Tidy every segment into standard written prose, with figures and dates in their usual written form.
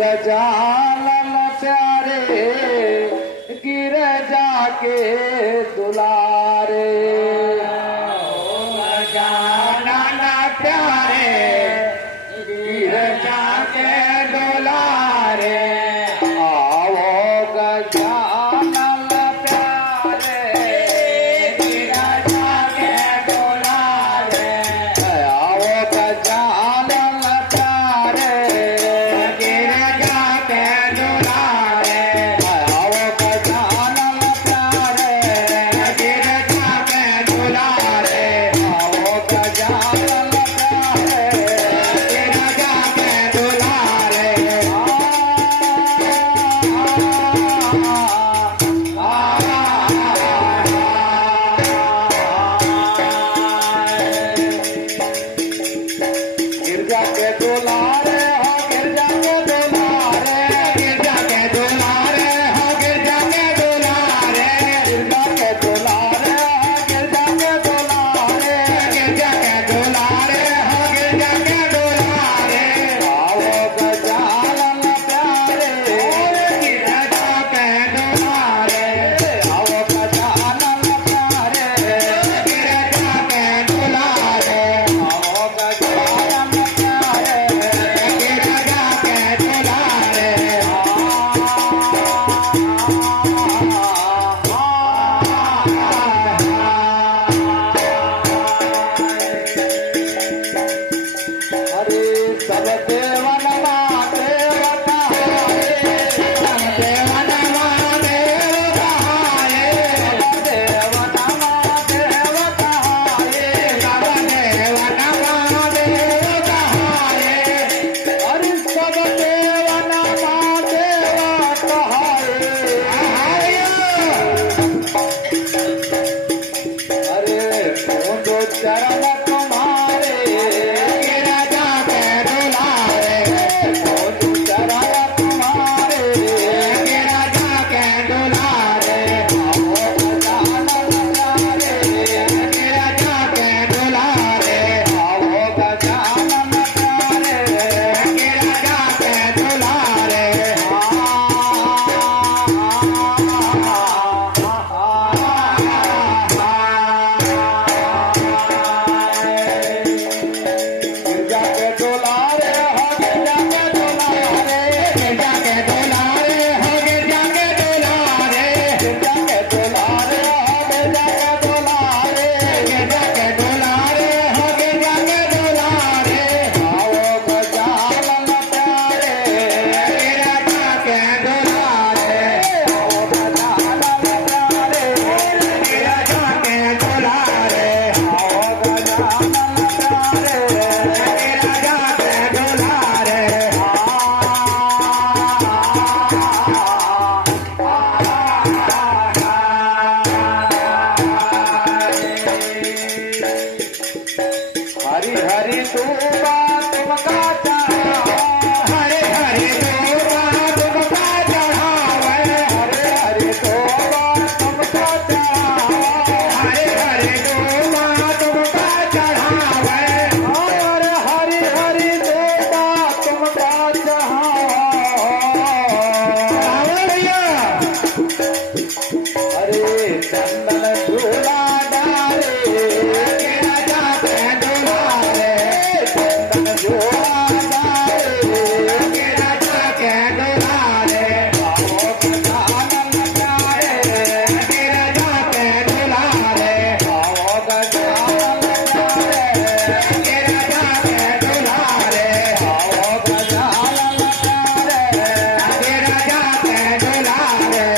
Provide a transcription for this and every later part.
गजानन प्यारे गिर जाके दुलारे, गजानन प्यारे गिर जाके दुलारे, आओ गजानन प्यारे गिर जाके दुलारे, आओ गजानन प्यारे गिर जाके दुलारे, आओ गजानन प्यारे गिर जाके दुलारे, आओ गजानन प्यारे गिर जाके दुलारे, गिर जाके दुलारे हो, गिर जाके दुलारे, गिर जाके दुलारे हो, गिर जाके दुलारे, गिर जाके दुलारे हो, गिर जाके दुलारे, गिर जाके दुलारे हो, गिर जाके दुलारे, आओ गजानन प्यारे गिर जाके दुलारे, आओ गजानन प्यारे गिर जाके दुलारे, आओ गजानन प्यारे गिर जाके दुलारे, हरे सब देवन मां देवता हारे, सब देवन मां देवता हारे, सब देवन मां देवता हारे, सब देवन मां देवता हारे, हरि सब देवन मां देवता हारे, अरे कौन चरण तुम्हारे गिर जाके दुलारे, कौन चरण तुम्हारे गिर जाके दुलारे, आओ गजानन प्यारे गिर जाके दुलारे, आओ गजानन प्यारे गिर जाके दुलारे, गिर जाके दुलारे हो, गिर जाके दुलारे, गिर जाके दुलारे हो, गिर जाके दुलारे, गिर जाके दुलारे हो, गिर जाके दुलारे, गिर जाके दुलारे हो, गिर जाके दुलारे, आओ गजानन प्यारे गिर जाके दुलारे, आओ गजानन प्यारे गिर जाके दुलारे, आओ गजानन प्यारे गिर जाके दुलारे, हरि हरि दूबा तुमका चढ़ाओ, हरि हरि दूबा तुमका चढ़ावे, हरि हरि दूबा तुमका चढ़ाओ, हरि हरि दूबा तुमका चढ़ावे, हरि हरि हरि दूबा तुमका चढ़ाओ, अरे चंदन झूला डाले गिर जाके दुलारे, चंदन झूला डाले गिर जाके दुलारे, आओ गजानन प्यारे गिर जाके दुलारे, आओ गजानन प्यारे गिर जाके दुलारे, आओ गजानन प्यारे गिर जाके दुलारे,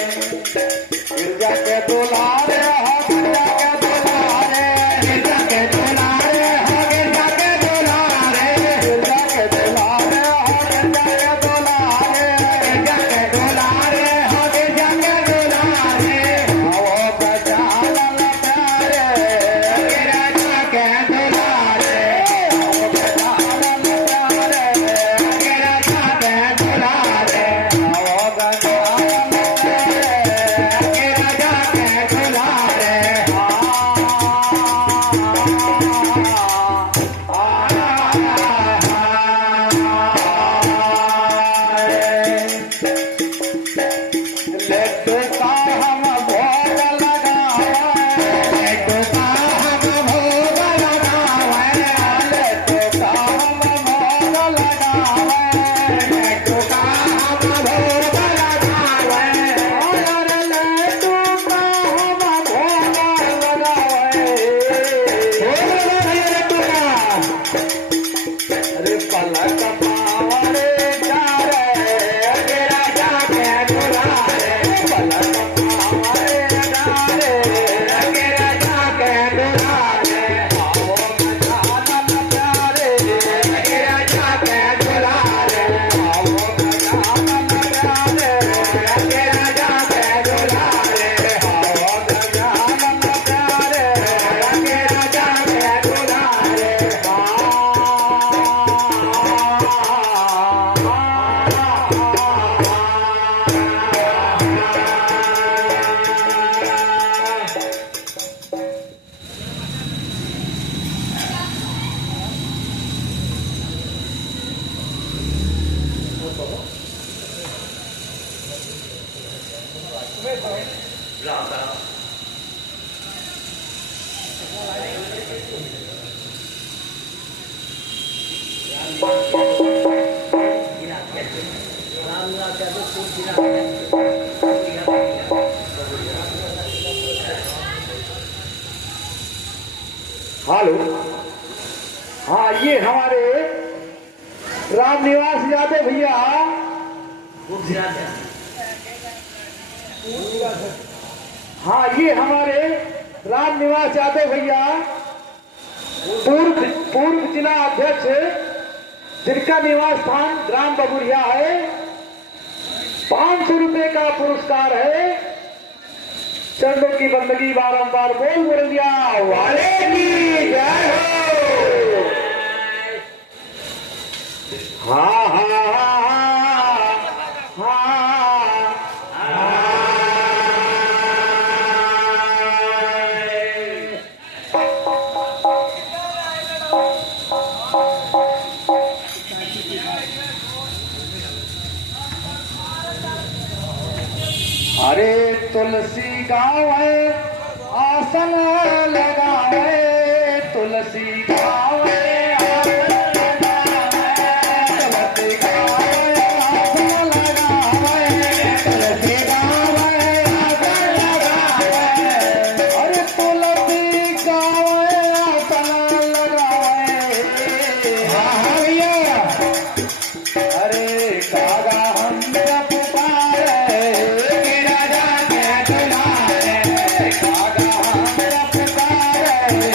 गिर जाके दुलारे हो, गिर जाके दुलारे, गिर जाके दुलारे हो, गिर जाके दुलारे, गिर जाके दुलारे हो, गिर जाके दुलारे, गिर जाके दुलारे हो, गिर जाके दुलारे, आओ गजानन प्यारे गिर जाके दुलारे, आओ गजानन प्यारे गिर जाके दुलारे, आओ गजानन प्यारे गिर जाके दुलारे, हेलो, हाँ ये हमारे राम निवास यादव भैया, हाँ ये हमारे राम निवास यादव भैया पूर्व जिला अध्यक्ष, जिनका निवास स्थान ग्राम बबुरिया है। 500 रुपए का पुरस्कार है। चरणों की बंदगी बारंबार बोल दिया वाले की जय हो। हाँ हाँ हाँ अरे तुलसी गावे आसन लगावे, तुलसी गावे आसन लगावे, तुलसी गावे आसन लगावे, तुलसी गावे आसन लगावे। अरे तुलसी गावे आसन लगावे। हाँ भैया, अरे कागा हम पुकारे राजा के दुलारे, कागा हम पुकारे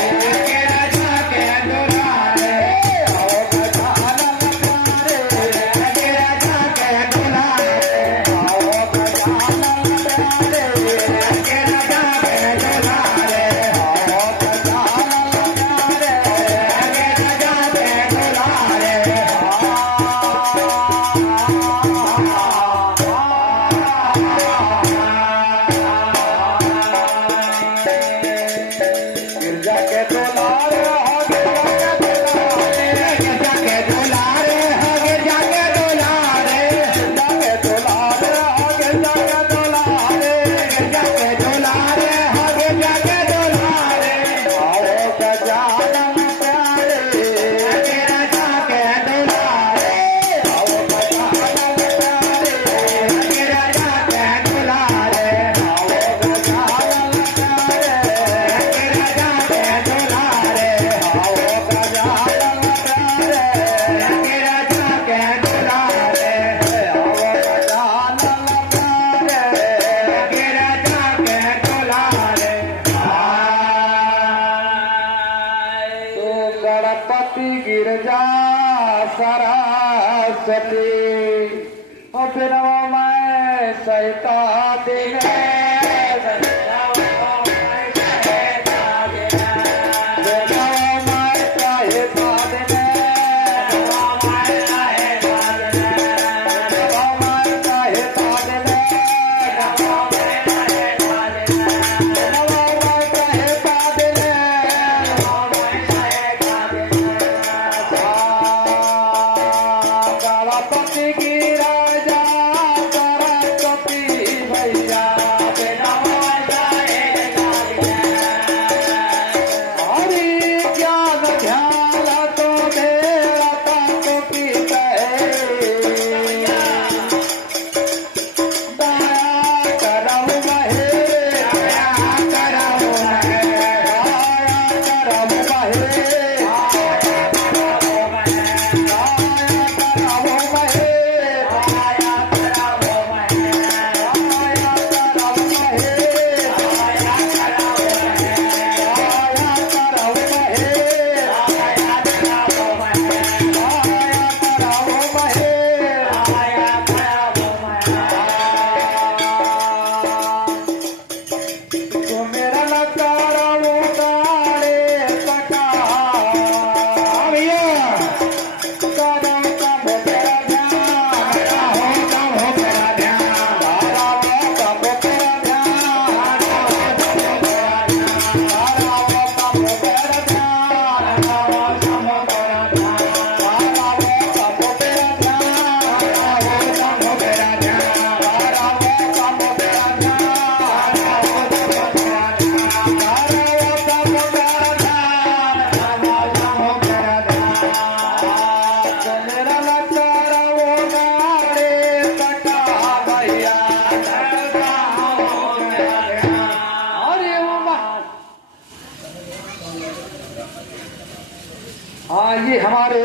ये हमारे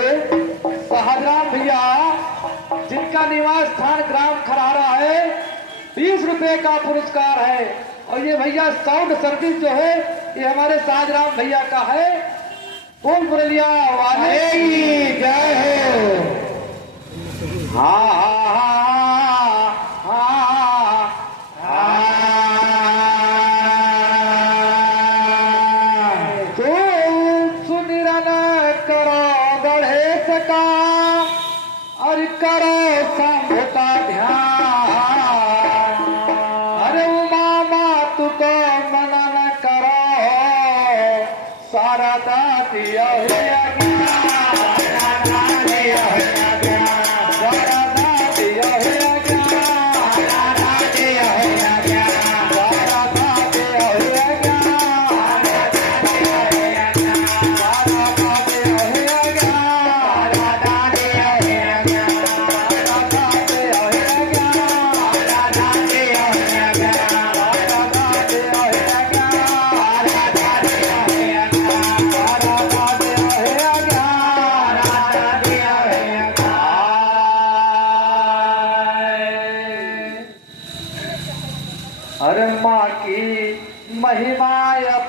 शाहजराम भैया जिनका निवास स्थान ग्राम खरारा है, 20 रुपए का पुरस्कार है। और ये भैया साउंड सर्विस जो है ये हमारे शाहजराम भैया का है। बोल मुरलिया वाले की जय हो। और करो शंभु का ध्यान। अरे उमा मात को मना न करो, सारा दिया अरे माँ की महिमा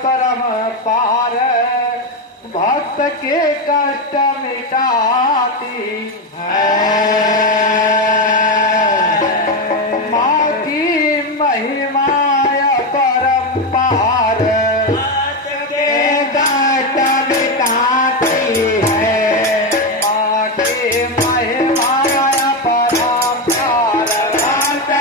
परम पार, भक्त के कष्ट मिटाती है। माँ की महिमा परम पार, भक्त के कष्ट मिटाती है। माँ की महिमा परम पार, भक्त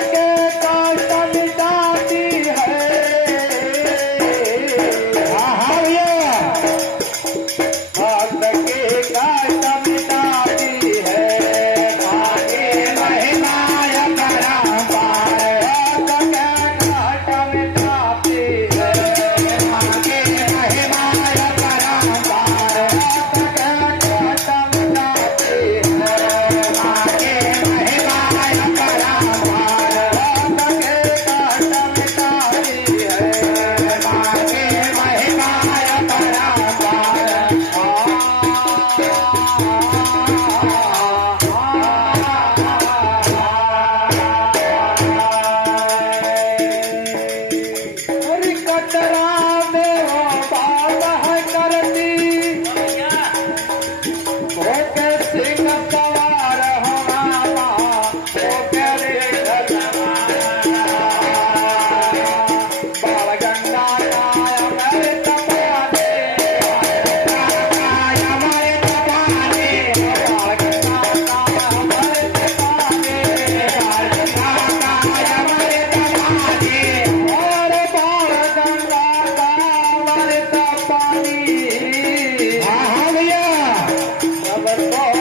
के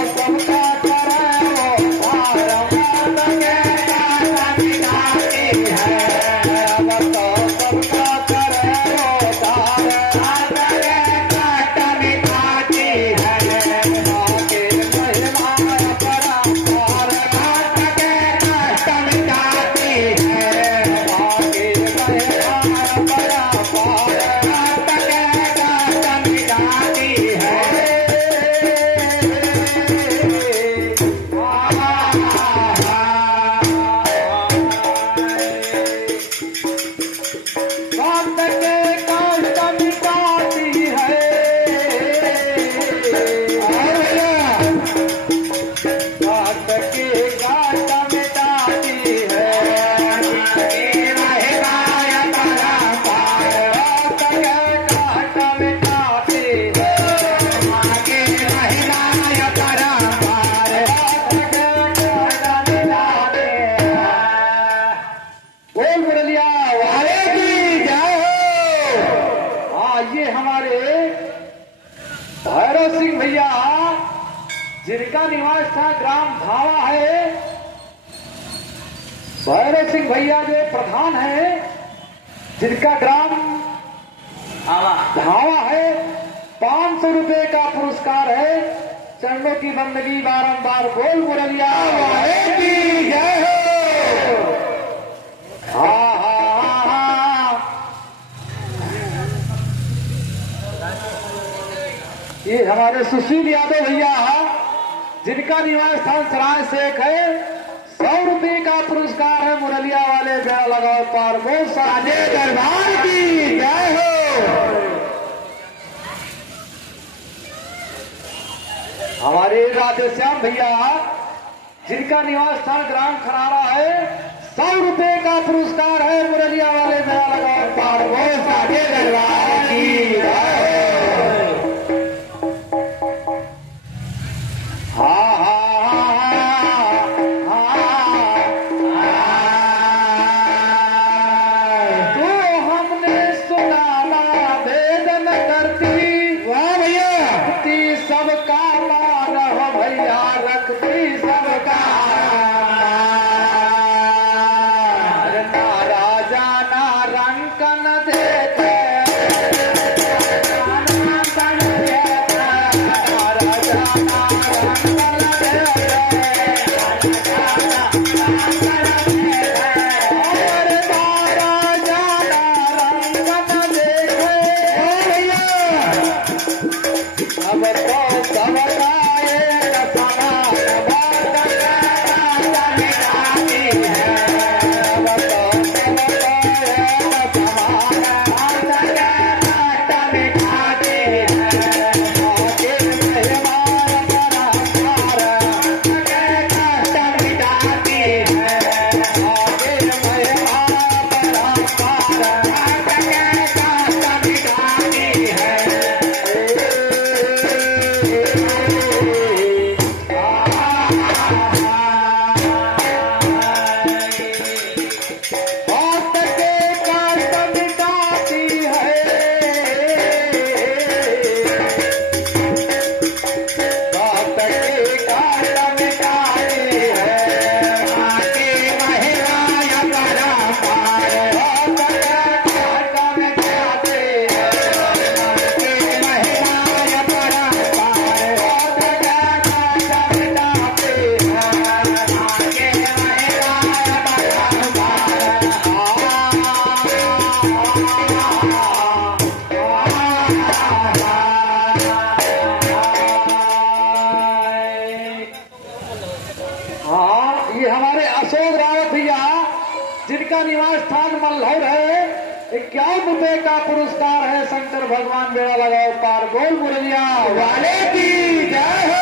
सब जिनका निवास स्थान ग्राम धावा है, भैरव सिंह भैया जो प्रधान है, जिनका ग्राम धावा है, 500 रुपए का पुरस्कार है। चरणों की बंदगी बारंबार बोल मुरलिया वाले की जय हो। हाँ हाँ हाँ, ये हमारे सुशील यादव भैया जिनका निवास स्थान सराय शेख है, 100 रुपए का पुरस्कार है। मुरलिया वाले बेड़ा लगाओ पार बोल साजे दरबार की जय हो। हमारे राधे श्याम भैया जिनका निवास स्थान ग्राम खनारा है, 100 रुपए का पुरस्कार है। मुरलिया वाले बेड़ा लगाओ पार बोल साजे दरबार की जय हो। जिनका निवास स्थान मल्हौर है, 51 रुपए का पुरस्कार है। शंकर भगवान बेड़ा लगाओ पार बोल मुरलिया वाले की जय हो।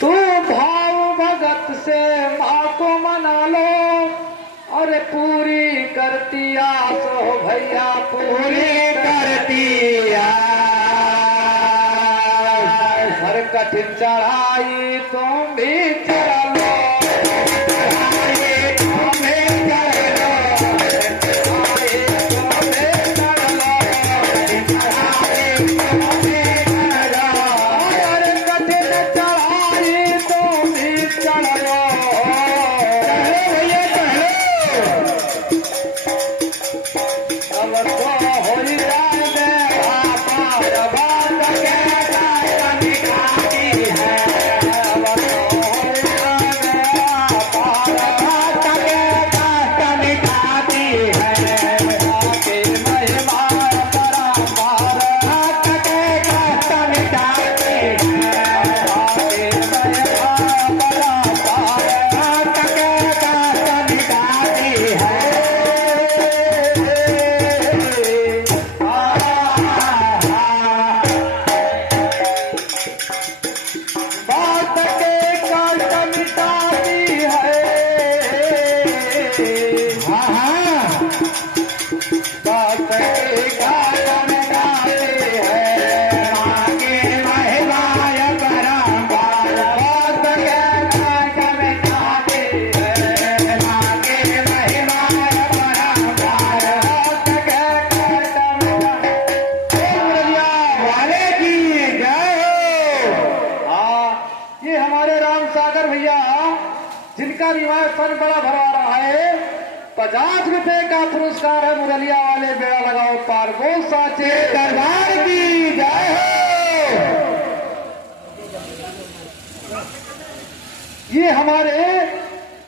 तू भाव भगत से माँ को मना लो, अरे पूरी करती आस हो भैया पूरी करती आस। हर कठिन चढ़ाई तुम भी चढ़ लो, जिनका निवास स्थान बड़ा भरवा रहा है, 50 रुपए का पुरस्कार है। मुरलिया वाले बेड़ा लगाओ पार, बोल साचे दरबार की जय हो। ये हमारे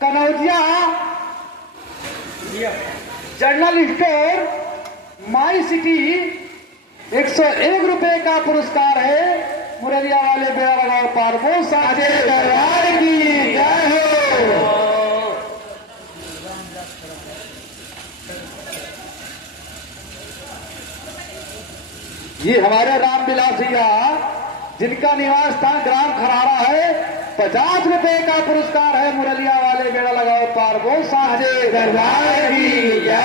Kanaujia general store my city 101 रुपए का पुरस्कार है। मुरलिया वाले बेड़ा लगाओ पार, बोल साचे दरबार की जय हो। ये हमारे राम विलास भैया, जिनका निवास स्थान ग्राम खरारा है, 50 रुपए का पुरस्कार है। मुरलिया वाले बेड़ा लगाओ पार, वो साजे दरबार की जय।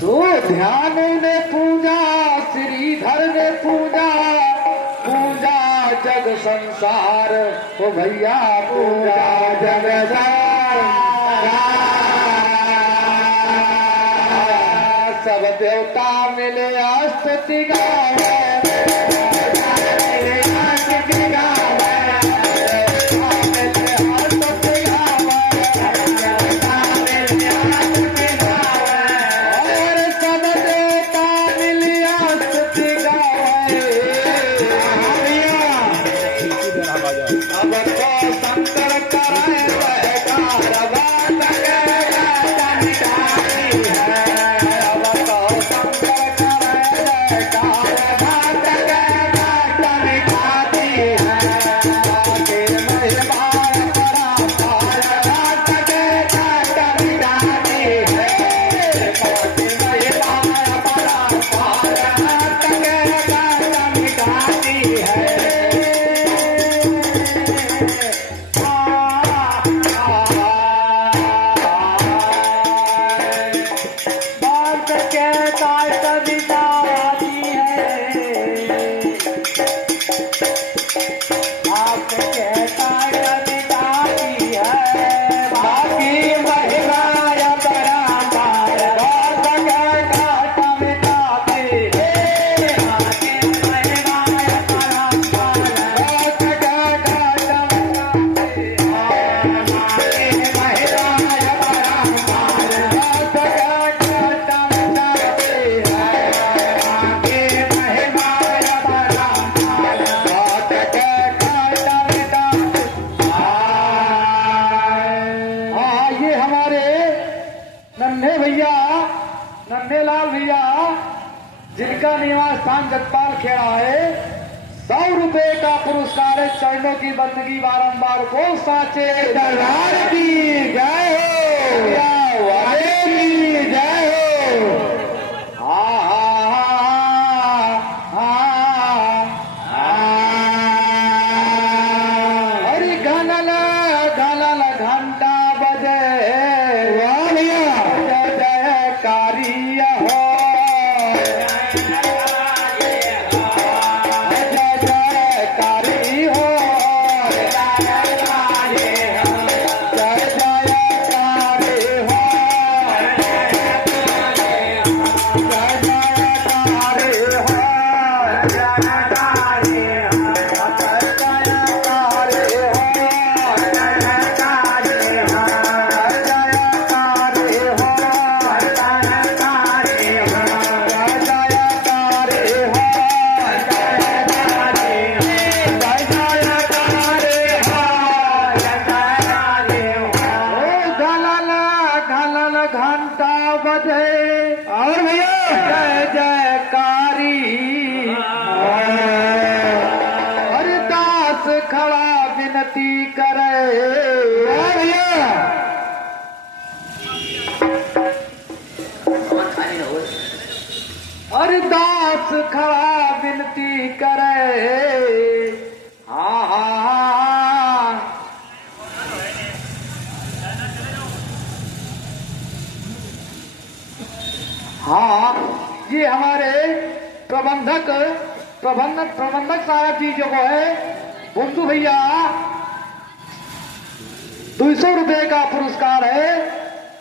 तो ध्यान ने पूजा, श्रीधर ने पूजा, पूजा जग संसार, ओ भैया पूजा जग सब देवता मिले स्तुति गावे, जिनका निवास स्थान जगपाल खेड़ा है, 100 रुपए का पुरस्कार है। चरणों की बंदगी बारंबार, को साचे दरबार की जय हो, वाले की जय हो। हरि घनल घनल घंटा बजे, जय जयकारी हो। घंटा बजे और भैया जय जयकारी, हरिदास खड़ा विनती करे। भैया हरिदास खड़ा विनती करे। हाँ हाँ हाँ, ये हमारे प्रबंधक साहब जी जो है बुंदू भैया, 200 रुपए का पुरस्कार है।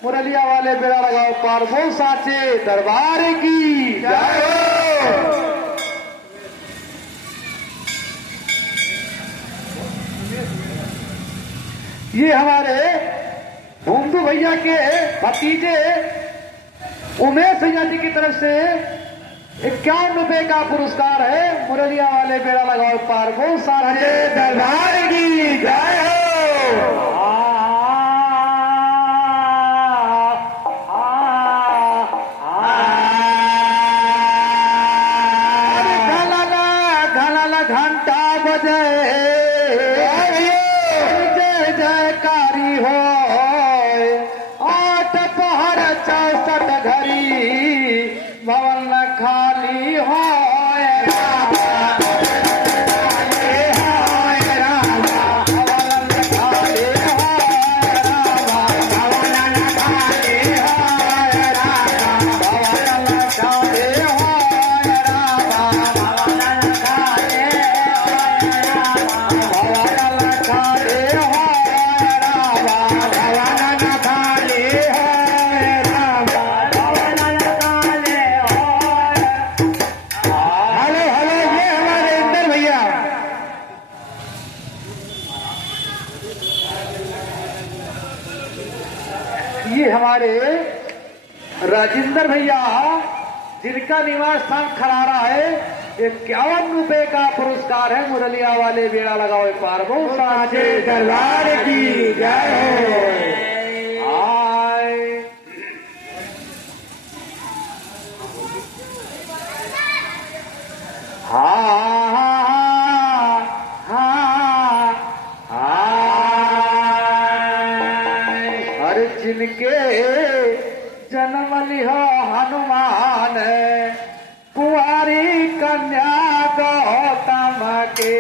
मुरलिया वाले बेड़ा लगाओ पार, वो साचे दरबार की जय हो। ये हमारे भूमदू भैया के भतीजे उमेश भैया जी की तरफ से 51 रुपए का पुरस्कार है। मुरलिया वाले बेड़ा लगाओ पार बहुत सारा दरबार की जय हो। घंटा बजे जय जयकारी हो 8 पहर 64 घड़ी भवन खाली हो ये हमारे राजेंद्र भैया जिनका निवास स्थान खरारा है 51 रुपए का पुरस्कार है। मुरलिया वाले बेड़ा लगाओ पार बहुत साचे दरबार की जय हो। आए जिनके जन्म लिहो हनुमान कुंवारी कन्या गौतम के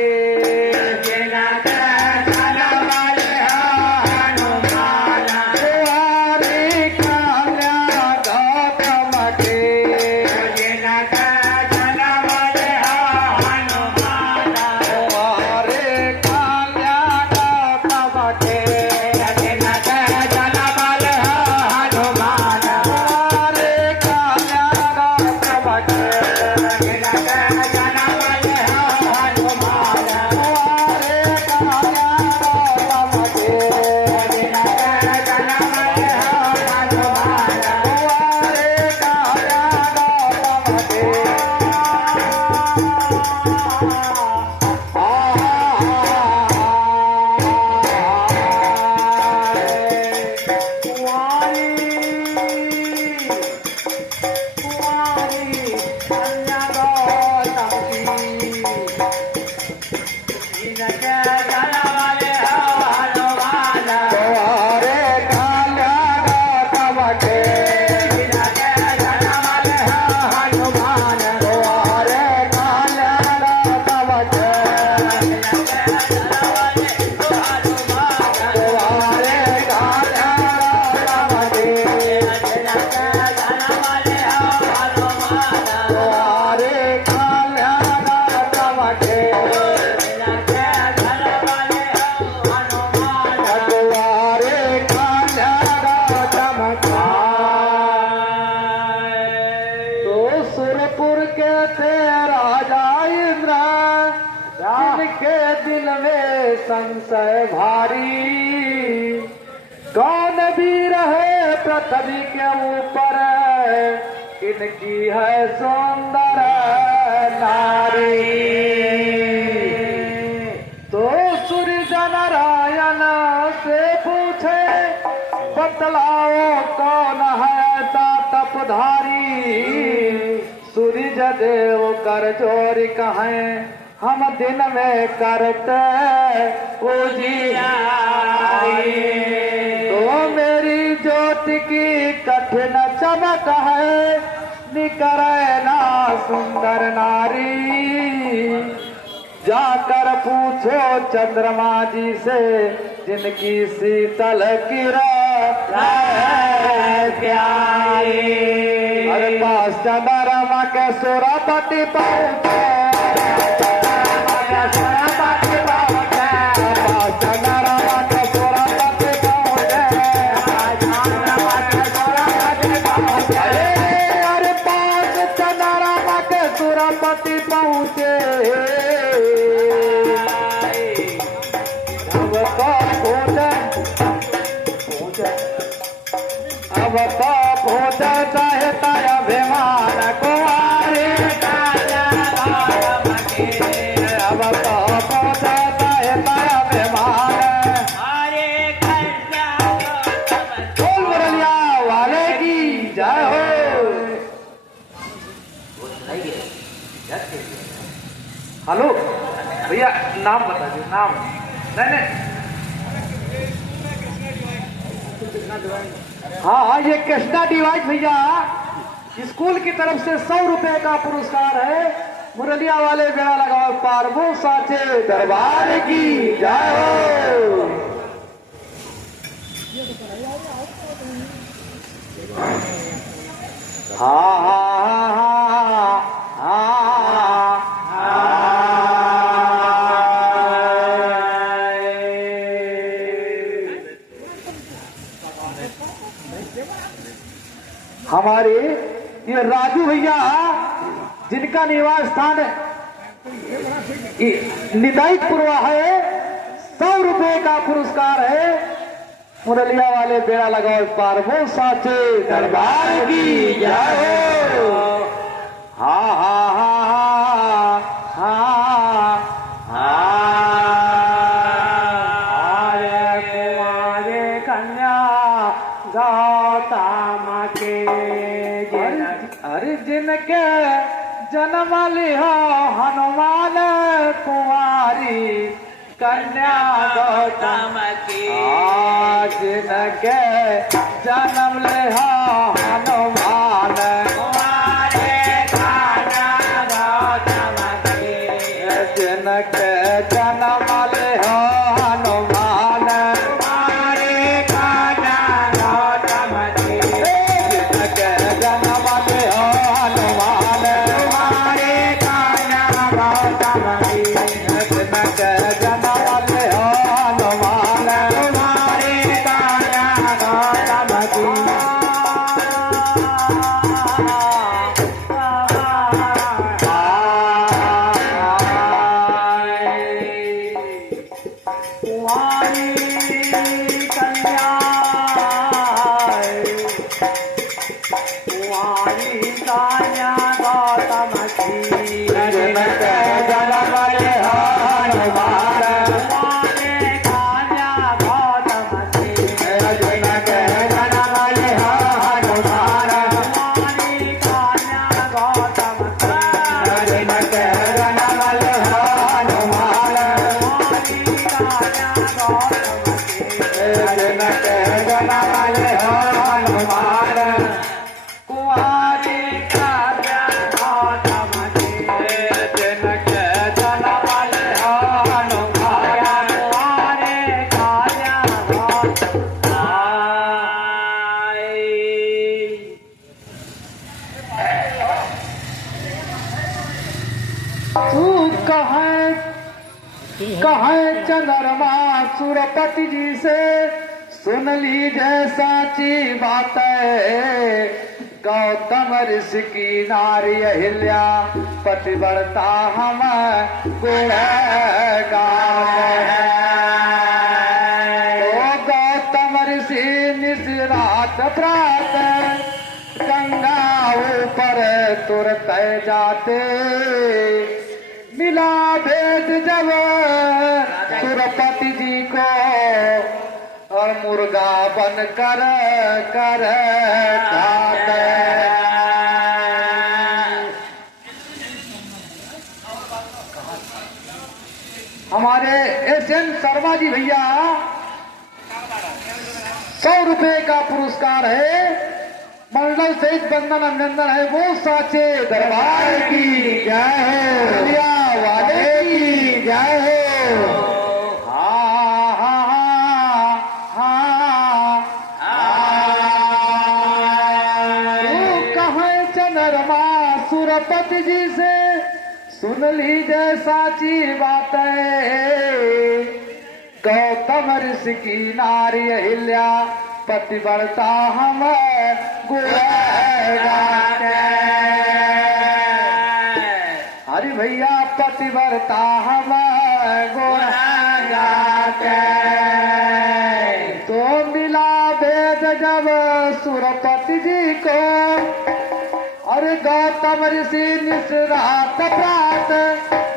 संशय भारी कौन भी रहे पृथ्वी के ऊपर इनकी है सुंदर नारी। तो सूर्य नारायण से पूछे बतलाओ कौन है तपधारी। सूर्य देव कर जोर कहें हम दिन में करते उजियारी। तो मेरी ज्योति की कठिन चमक है निकरे ना सुंदर नारी। जाकर पूछो चंद्रमा जी से जिनकी शीतल किरण प्यारी। अरे पास चंद्रमा के सुरपति पहुंचे सुरपति पहुंचे जब तो हेलो भैया, नाम बता दो, नाम। नहीं नहीं, हाँ हाँ, ये कृष्णा डिवाइस भैया स्कूल की तरफ से 100 रुपए का पुरस्कार है। मुरलिया वाले बेड़ा लगाओ पार, वो साचे दरबार की जय हो। हाँ हाँ हाँ हाँ हमारे ये राजू भैया जिनका निवास स्थान निदाइकपुरवा है, 100 रुपए का पुरस्कार है। मुरलिया वाले बेड़ा लगाओ पार, वो साचे दरबार की जय हो। हाँ हाँ हाँ हाँ हाँ हाँ, कुमारे कन्या गौतम के जिनके जन्म लियो हनुमान कुमारी कन्या गौतम की, जिनके जन्म लियो हनुमान कुमारी कन्या गौतम की, जिनके जन्म लियो हनुमान कुमारी कन्या गौतम की, जिनके जन्म लियो हनुमान कुमारी कन्या गौतम की, जिनके जन्म लियो हनुमान कुमारी कन्या गौतम की। कहे चंद्रमा सुरपति जी से सुन लीजिए साची बात, गौतम ऋषि की नारी अहिल्या पतिव्रता हम गुण गावे। तो गौतम ऋषि निस रात प्रात गंगा ऊपर तुरत जाते, मिला भेद जब सुरपति जी को और मुर्गा बन कर कर खाते। हमारे एसएन शर्मा जी भैया 100 रुपए का पुरस्कार है। मंडल सहित बंधन अभिनंदन है, वो साचे दरबार की जय हो, मुरलिया वाले की जय हो। हाँ हाँ हाँ हाँ, कहे चंद्रमा सुरपति जी से सुन लीजिए साची बातें, गौतम ऋषि की नारी अहिल्या पतिव्रता हम गुण गाते। हरि भैया पतिव्रता हम गुण गाते। तो मिला वेद जब सुरपति जी को और गौतम ऋषि निस रात प्रात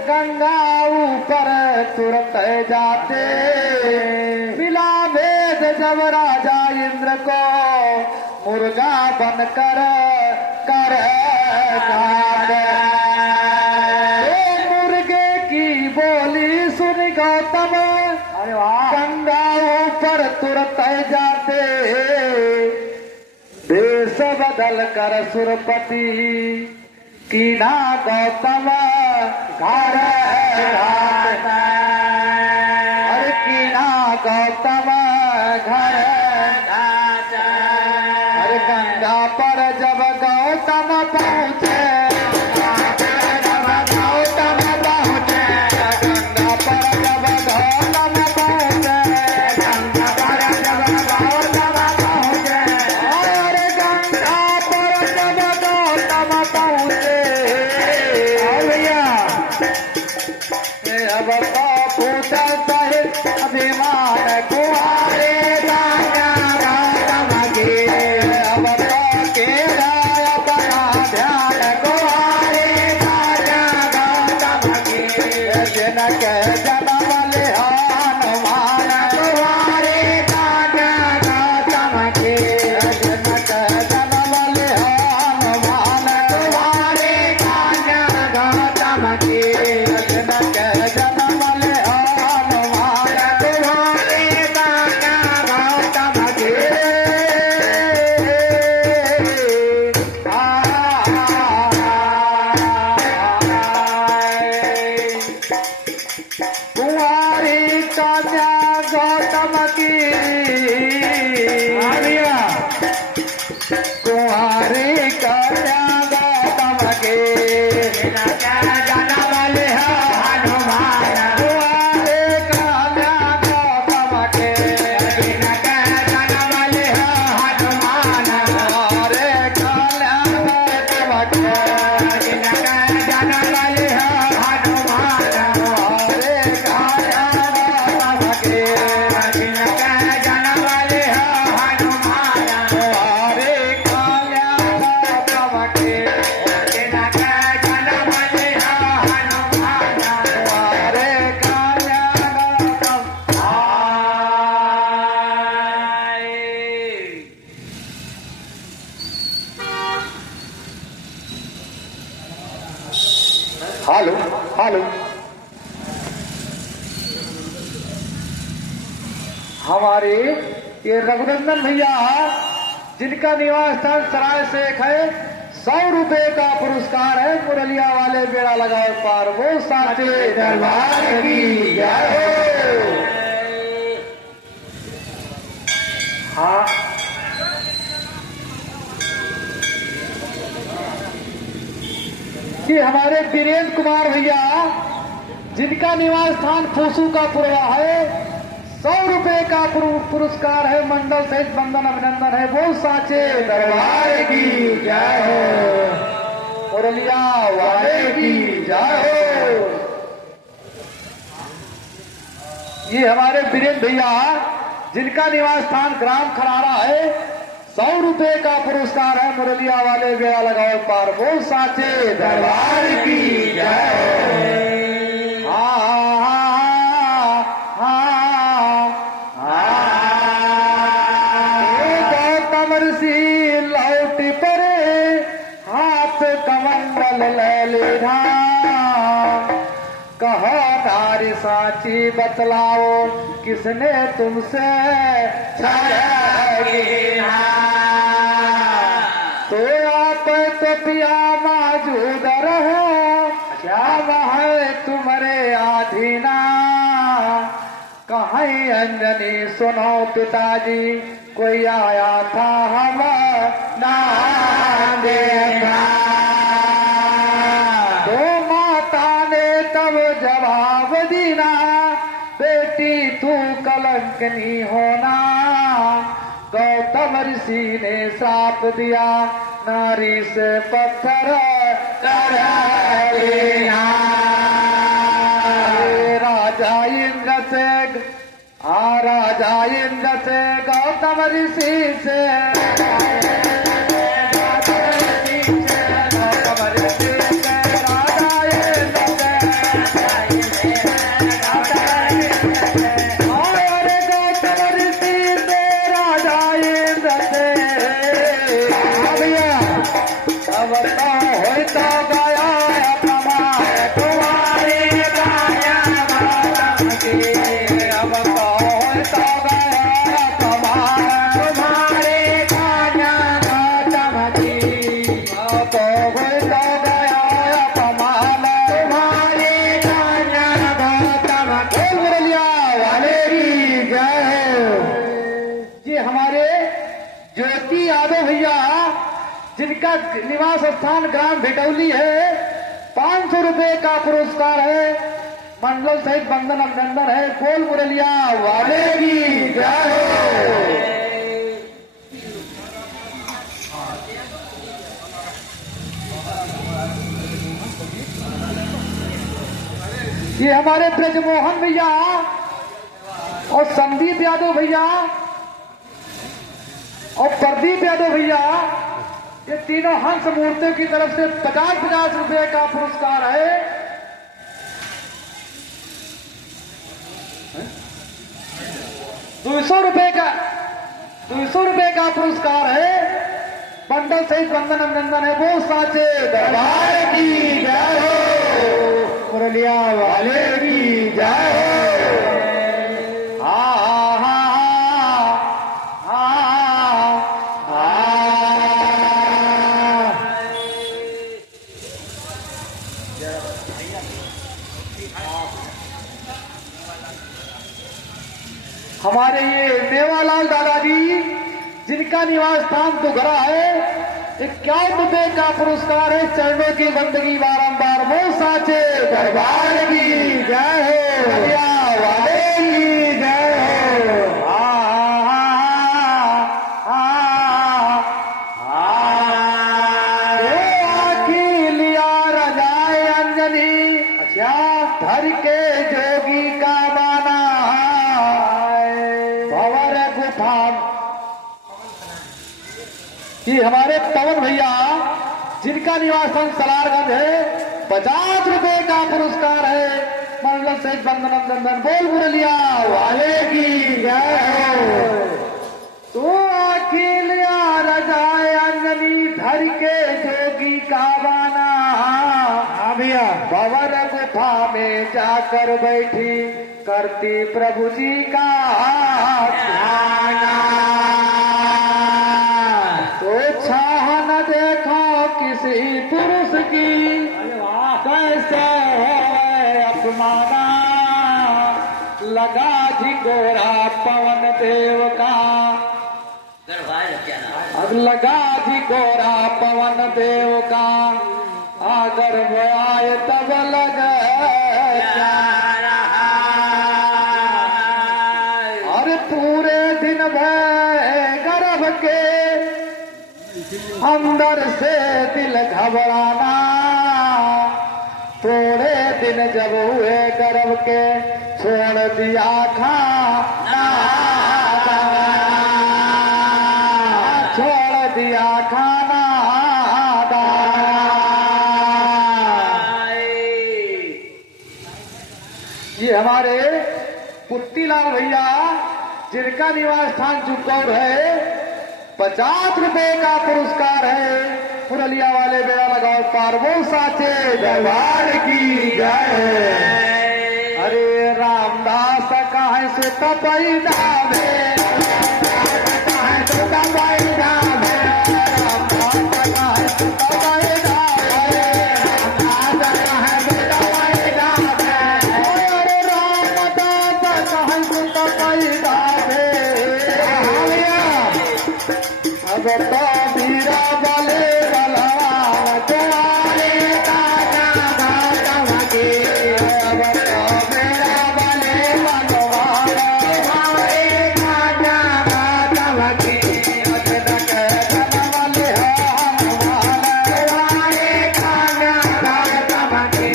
गंगा ऊपर तुरत जाते, मिला वेद जब राजा इंद्र को मुर्गा बन कर कर खाते। मुर्गे सुन गौतम अरे वाह गंगा ऊपर तुरंत जाते देश बदल कर सुरपति कीना गौतम घर घाट अरे कीना गौतम घर घाट अरे गंगा पर जब गौतम पहुँचे गौतम पहुँचे गंगा पर जब गौतम पहुँचे गंगा पर जब गौतम पहुँचे अरे गंगा पर जब गौतम पहुँचे भैया अब तो पूछा सहित अभिमान कुआरे राजा गौतम के अब तो के राया बना ध्यान कुआरे राजा गौतम के जनक जन्म ले हनुमान कुआरे राजा गौतम के जनक जन्म ले हनुमान कुआरे राजा गौतम के जनक जन्म ले हनुमान कुआरे राजा गौतम के कुंवारी कन्या गौतम की कुंवारी कन्या गौतम के जन्म ले हनुमान कुंवारी कन्या गौतम के जन्म ले हनुमान कुंवारी कन्या गौतम के जन्म ले हनुमान कुंवारी कन्या गौतम के जन्म ले हनुमान कुंवारी कन्या गौतम के जन्म ले हनुमान कुंवारी कन्या गौतम हेलो हेलो हमारे ये रघुनंदन भैया जिनका निवास स्थान सराय शेख है 100 रुपए का पुरस्कार है मुरलिया वाले बेड़ा लगाओ पार वो साचे दरबार की जय हो। हाँ कि हमारे वीरेंद्र कुमार भैया जिनका निवास स्थान फूसू का पुरवा है 100 रुपए का पुरस्कार है मंडल सहित बंदन अभिनंदन है वो साचे दरबार की जय हो मुरलिया वाले की जय हो। ये हमारे वीरेंद्र भैया जिनका निवास स्थान ग्राम खरारा है 100 रुपए का पुरस्कार है मुरलिया वाले बेड़ा लगाओ पार वो साचे दरबार की जय हो। गौतम ऋषि लौट परे हाथ कमंडल ले लेना कहो नारी साची बतलाओ किसने तुमसे तो आप तो पिया मौजूद रहो क्या वह तुम्हारे आधीना कहीं अंजनी सुनो पिताजी कोई आया था हम ना देखा तो माता ने तब जवाब दीना बेटी तू कलंकनी होना गौतम ऋषि ने श्राप दिया नारी से पत्थर कर लेना राजा इंद्र से गौतम ऋषि से होता गया तुम्हारे जिनका निवास स्थान ग्राम भिटौली है, 500 रुपए का पुरस्कार है। मंडल सहित बंधन अभिनंदन है। बोल मुरलिया वाले की जय हो। ये हमारे ब्रजमोहन भैया और संदीप यादव भैया और प्रदीप यादव भैया, ये तीनों हंस मूर्तियों की तरफ से 50-50 रुपए का पुरस्कार है। 200 रुपए का पुरस्कार है। बंडल सहित बंधन अभिनंदन है। वो साचे दरबार की जय हो। मुरलिया वाले की जय हो। हा हा हा हा हमारे ये मेवालाल दादाजी, जिनका निवास स्थान दुघरा है, 51 रुपए का पुरस्कार है। चरणों की बंदगी बारंबार। वो साचे दरबार की जय हो। मुरलिया वाले की जय हो। लिया रजाए अंजनी, अच्छा धर के जोगी का माना भवर गुफा। ये हमारे पवन भैया, जिनका निवास स्थान सलारगंज है, 50 रुपए का पुरस्कार है। मंडल सहित बंधन अभिनंदन। बोल मुरलिया वाले की जय हो। तो अखिल रजाए अंजनी धर के जोगी का बाना। हाँ भैया। भवर गुफा में जाकर बैठी करती प्रभु जी का ध्यान। तो छाह न देखो किसी पुरुष की, कैसे है अपमाना। लगा झिकोरा पवन देव का, अब लगा झिकोरा पवन देव का। अगर वो आए तब लगे और पूरे दिन भय गर्भ के अंदर से दिल घबराना। थोड़े दिन जब हुए गर्भ के, छोड़ दिया खाना, छोड़ दिया खाना दाना। ये हमारे पुट्टीलाल भैया, जिनका निवास स्थान चुकौर है, 50 रुपए का पुरस्कार है। मुरलिया वाले बेड़ा लगाओ पार। वो साचे दरबार की जय हो। अरे रामदास कहाँ से पैदा में, कहाँ से पैदा में, रामदास कहाँ से पैदा में, रामदास कहाँ से पैदा में। अरे रामदास कहाँ से पैदा में। अब तो वीरा वाले बलवान तुम्हारे काका भागव के। अब तो मेरा वाले बलवान तुम्हारे काका भागव के। जनक जन वाले हनुमान तुम्हारे काका भागव के।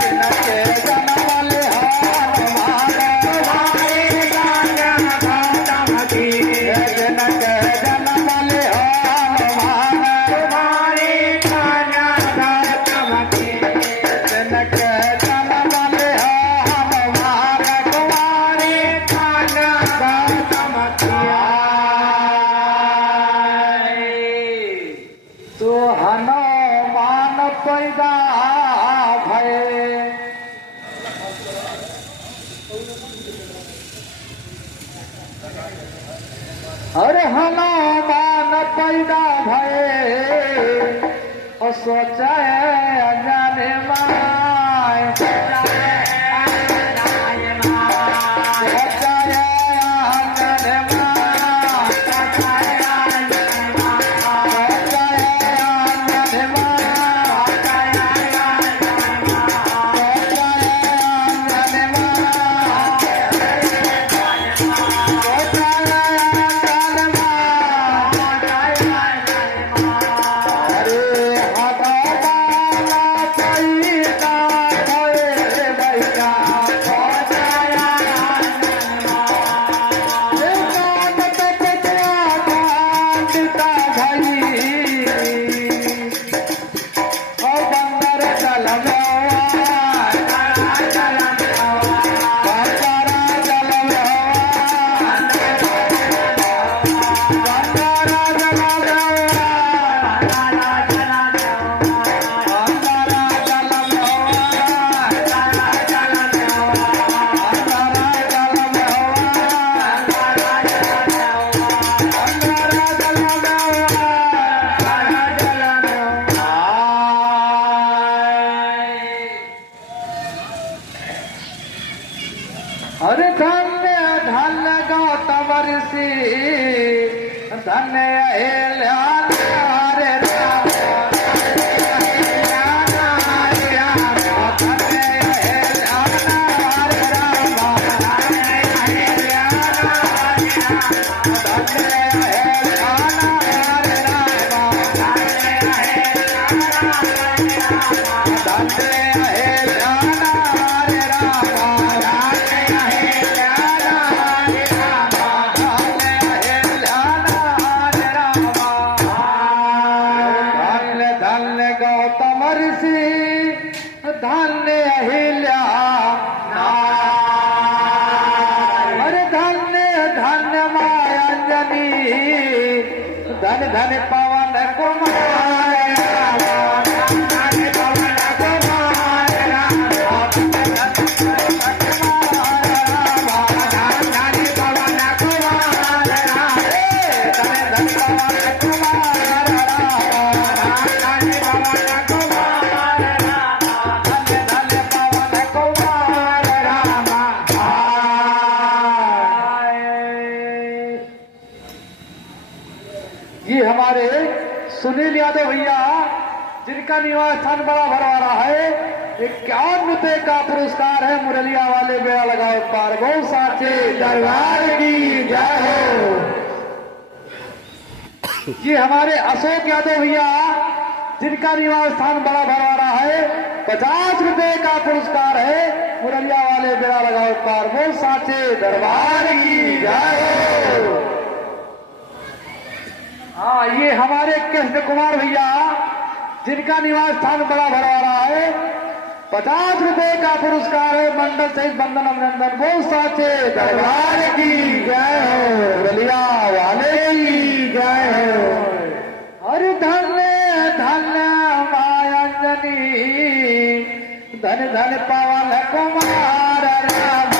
जनक जन वाले हनुमान तुम्हारे काका भागव के। जनक जन वाले हनुमान तुम्हारे काका भागव के। जनक जन वाले हनुमान तुम्हारे काका भागव के। तो हनुमान पैदा भय, अरे हनुमान पैदा भय और सोचा जाने माय। सोचा जाने माय। सोचा अरे धन्य धन्य गौतम ऋषि धन्य हरे राम धन्य अहिल्या अरे धन्य धन्य मायांजनी धन धन पवन कुमार ये हमारे सुनील यादव भैया जिनका निवास स्थान बड़ा भरवारा है 51 रुपए का पुरस्कार है मुरलिया वाले बेड़ा लगाओ पार गौ साचे दरबार की जय हो। ये हमारे अशोक यादव भैया जिनका निवास स्थान बड़ा भरवारा है 50 रुपए का पुरस्कार है मुरलिया वाले बेड़ा लगाओ पार गौ साचे दरबार की जय हो। हाँ ये हमारे कृष्ण कुमार भैया जिनका निवास स्थान बड़ा भरवारा है 50 रुपए का पुरस्कार है मंडल सहित बंधन अभिनंदन वो साचे दरबार की जय हो बलिया वाले की जय हो। अरे धन्य धन्य मायांजनी धन धन पवन कुमार राम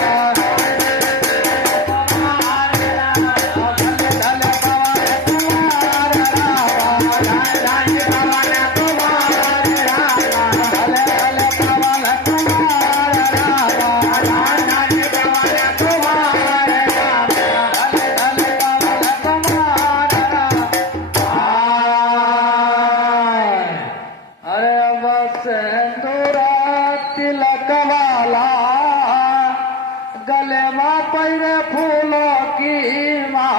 गले में पैरे फूलों की माँ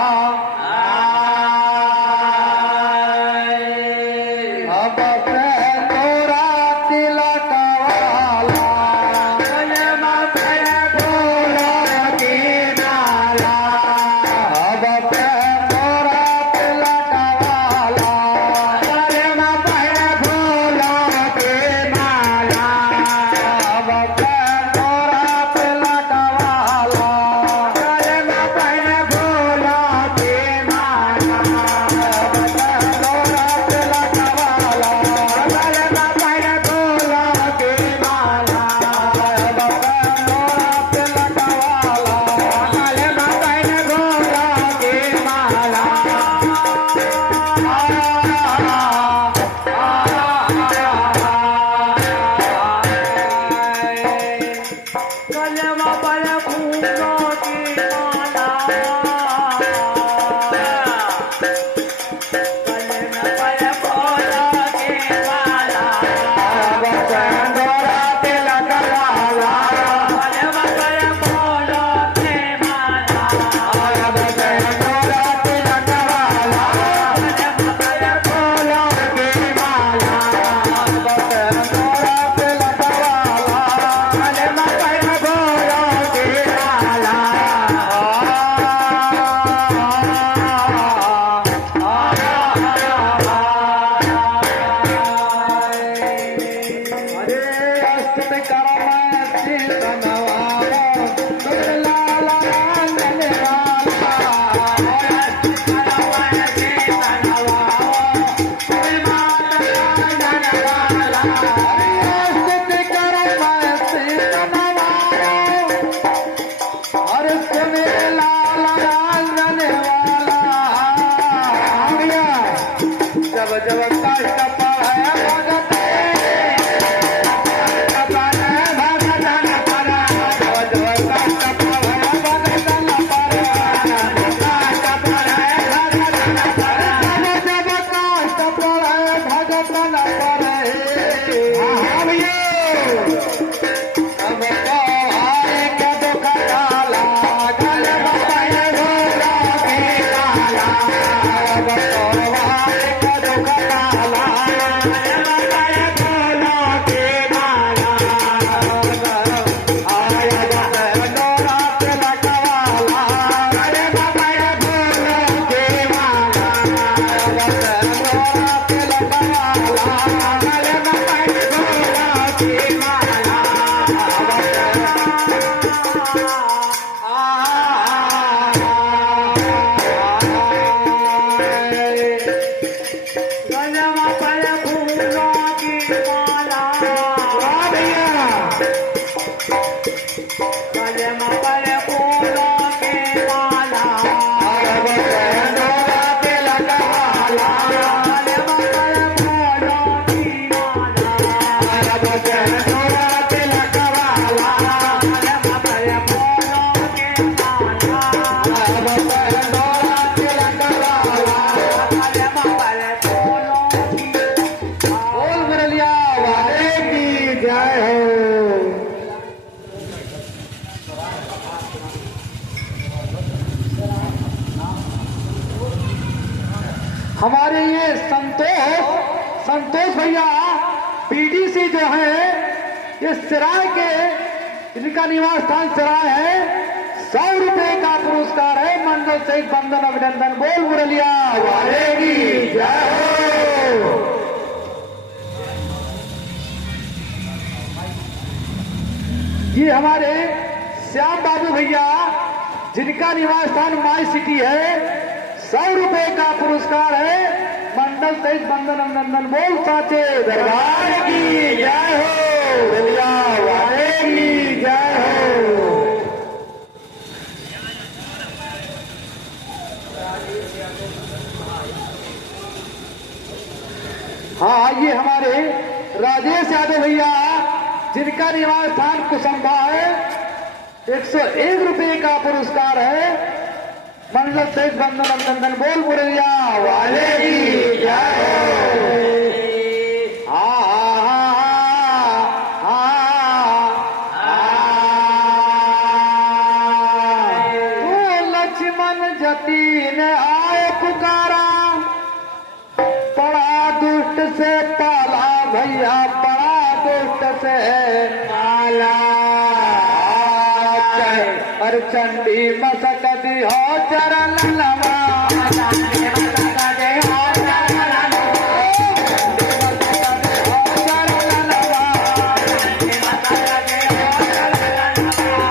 अब तोरा तिलक वाला गले में पैरे फूलों की माला अब तोरा तिलक वाला गले में पैरे फूलों की माला अब la गजमा पर फूलों की माला वाह भैया गजमा पर फूलों की माला अब डोला तिलक वाला गजमा पर फूलों की माला अब डोला तिलक वाला गजमा पर फूलों की माला अब डोला तिलक वाला गजमा पर फूलों की बोल मुरलिया वाले की जय हो। हमारे ये संतोष भैया बीडीसी जो है ये सराय के इनका निवास स्थान सराय है 100 रुपए का पुरस्कार है मंडल सहित बंधन अभिनंदन बोल मुरलिया वाले की जय हो। ये हमारे श्याम बाबू भैया जिनका निवास स्थान माई सिटी है 100 रुपए का पुरस्कार है मंडल सहित बंधन अभिनंदन बोल साचे दरबार की जय हो भैया वाले की जय हो। हाँ ये हमारे राजेश यादव भैया जिनका निवास स्थान कुसुम्भा है 101 रुपए का पुरस्कार है मंडल सहित बंधन अभिनंदन बोल मुरलिया वाले की जय हो। तू लक्ष्मण जतीन आए पुकारा बड़ा दुष्ट से पाला भैया बड़ा दुष्ट से पाला अरे चंडी मसक दी हो चरण लवा चंडी मसक दी हो चरण लवा चंडी मसक दी हो चरण लवा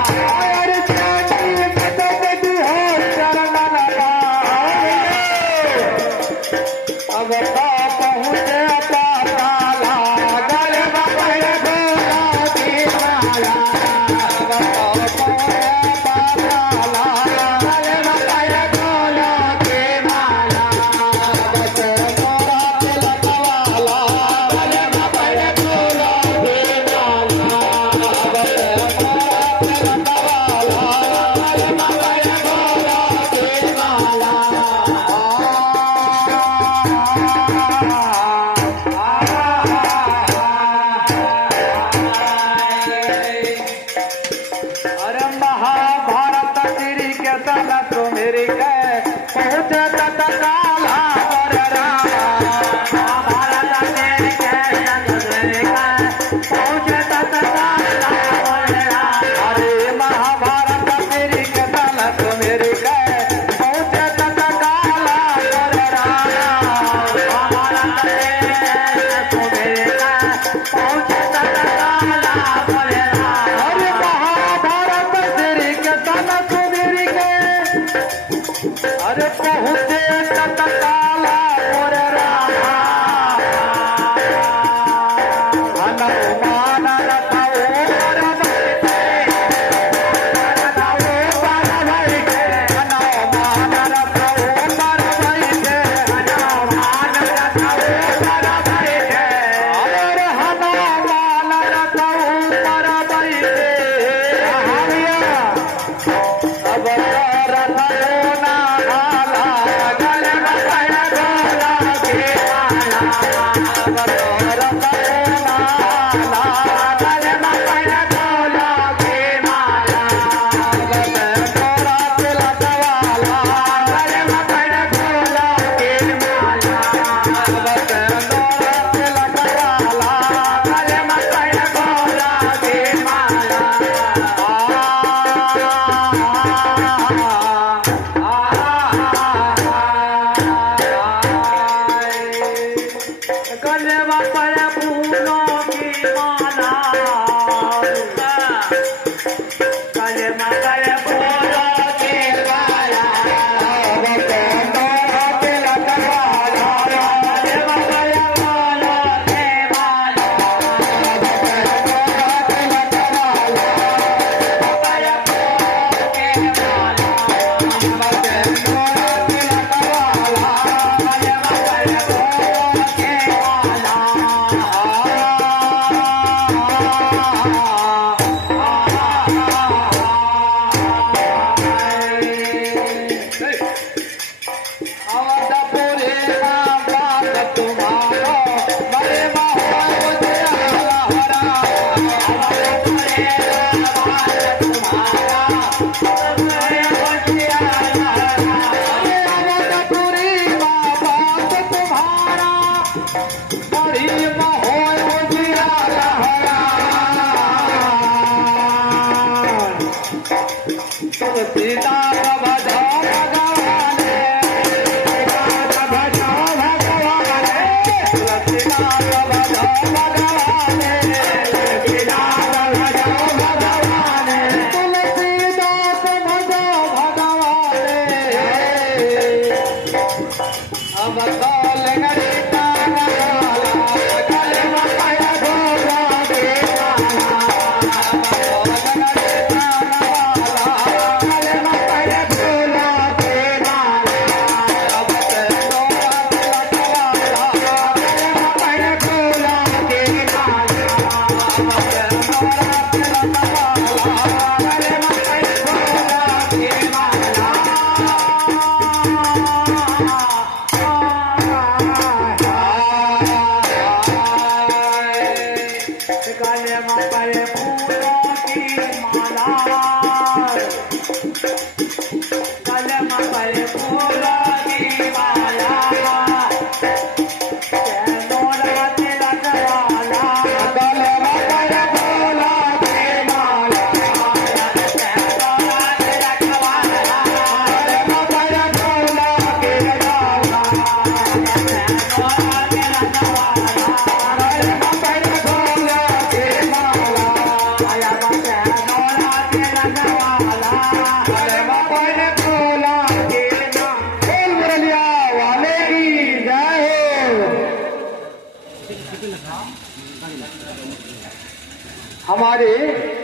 अरे चंडी मसक दी हो चरण लवा अब पहुँचे पाताला गले बाबा गोला की माला अब पहुँचे पाताला गले बाबा गोला की माला बस गोला तिलक वाला गले बाबा गोला की माला बस गोला तिलक वाला गले बाबा गोला की माला। अरे महाभारत तेरी के सन तो मेरी के पहुँचे तत्काला और महाभारत तेरी के सन मेरी के पहुँचे तत्काला और अरे महाभारत तेरी के सन तो मेरी के पहुँचे तत्काला और महाभारत तेरी के तो मेरी के पहुँचे तत्काला और अरे महाभारत तेरी के सन सुधीर के हमारे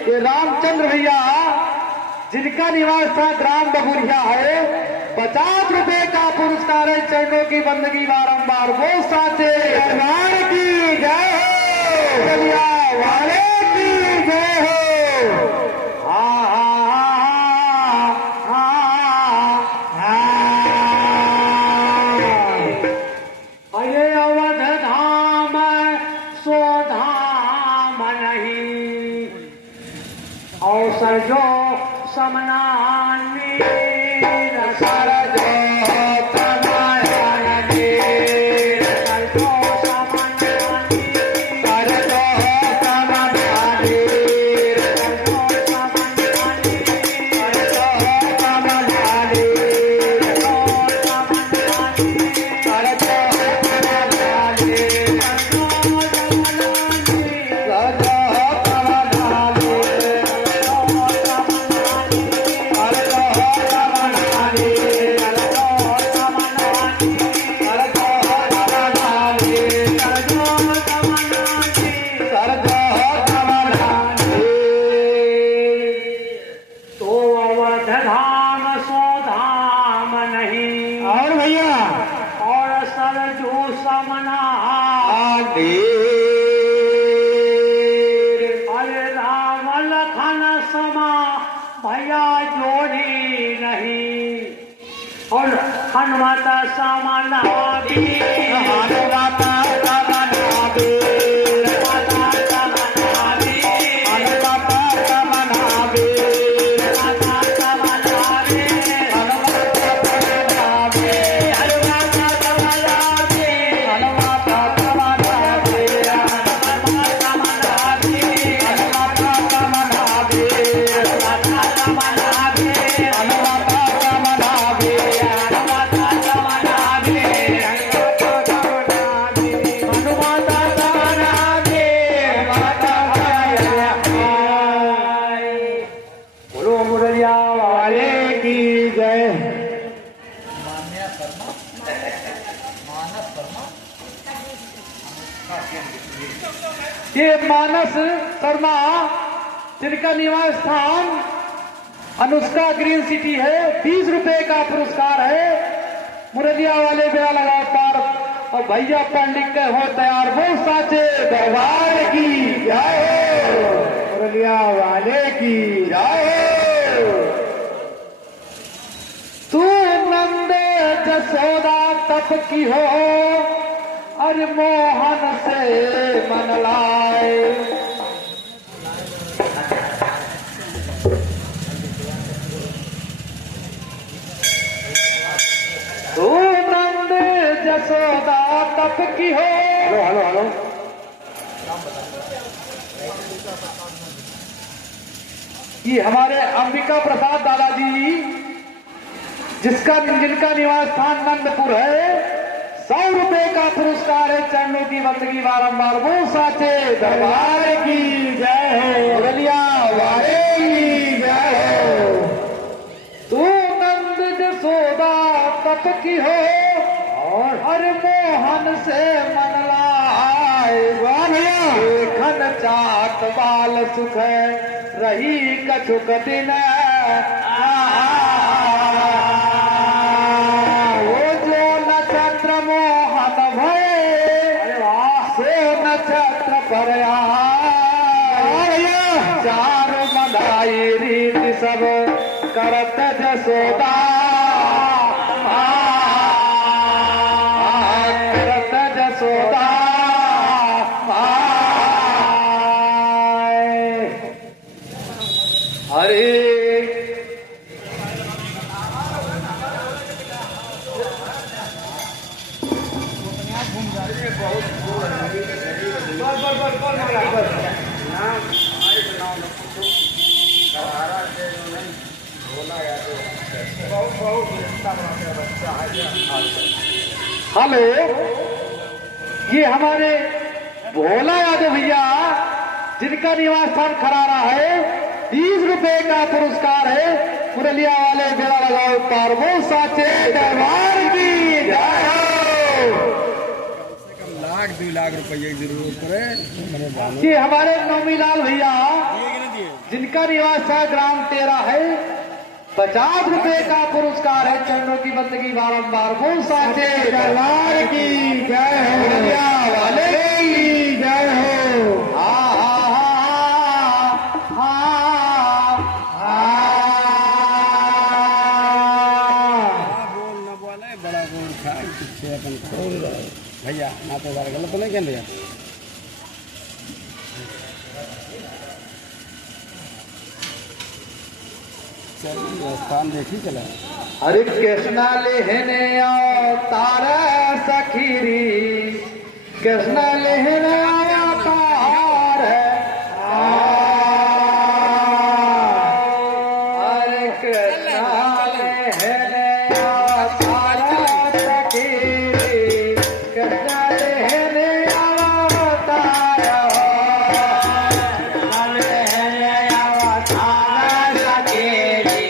ये रामचंद्र भैया जिनका निवास था ग्राम बबुरिया है, 50 रुपए का पुरस्कार है। चरणों की बंदगी बारंबार वो साचे दरबार की जय हो, चलिया वाले की जय हो। अरे अवध धाम सो धाम नहीं, अवसर जो समनानी सर जो तमायानी, सर जो समनानी, सर जो समनानी, सर जो समनानी, सर जो समनानी, सर जो समनानी, सर जो समनानी, सर जो भैया जोड़ी नहीं, और हनुमाता सामना भी, हनुमाता सामना भी, हनुमाता सामना भी, हनुमाता सामना भी, हनुमाता सामना भी, हनुमाता सामना भी, हनुमाता सामना भी, हनुमाता सामना भी, हनुमाता सामना भी, हनुमाता सामना भी, हनुमाता बोलो मुरलिया वाले की जय। ये मानस शर्मा जिनका निवास स्थान अनुष्का ग्रीन सिटी है, 20 रुपए का पुरस्कार है। मुरलिया वाले बेड़ा लगाओ पार और भैया पंडित के हो तैयार, वो साचे दरबार की जय हो। मुरलिया वाले की जय हो। तू नंद जसोदा तप की हो, अरे मोहन से मन लाए। तू नंद जसोदा तप की हो। Hello hello hello. ये हमारे अंबिका प्रसाद दादाजी जिनका निवास स्थान नंदपुर है, 100 रुपए का पुरस्कार है। चरणों की बंदगी बारंबार, वो साचे दरबार की जय हो। मुरलिया वाले की जय हो। तू नंद जसोदा तप की हो, और हर मोहन से मन लाए। खन चाट बाल सुख रही कछुक दिन, वो जो नक्षत्र मोहन भय, से नक्षत्र पर चार मदाई रीति सब करत जसोदा, करत जसोदा। अरे हेलो, ये हमारे भोला यादव भैया जिनका निवास स्थान खरारा है, 30 रुपए का पुरस्कार है। मुरलिया वाले बेड़ा लगाओ पार, वो साचे दरबार की जय हो। लाख 2 लाख रुपए की जरूरत पड़े। ये हमारे नौमीलाल भैया जिनका निवास स्थान ग्राम 13 है, 50 रुपए का पुरस्कार है। चरणों की बंदगी बारंबार, वो साचे दरबार की जय हो। मुरलिया वाले की जय हो। बड़ा बोल था पीछे अपन खोल रहे भैया नातेदार गलत तो नहीं कह लिया। चलिए स्थान देखी चला। हरे कृष्णा लेहने आओ तारा सखीरी, कृष्णा लेहने आया तार। हरे कृष्णा लेहने आओ तारा सखीरी, कृष्णा लेहने आओ तारा। लेहने आओ तारा सखीरी,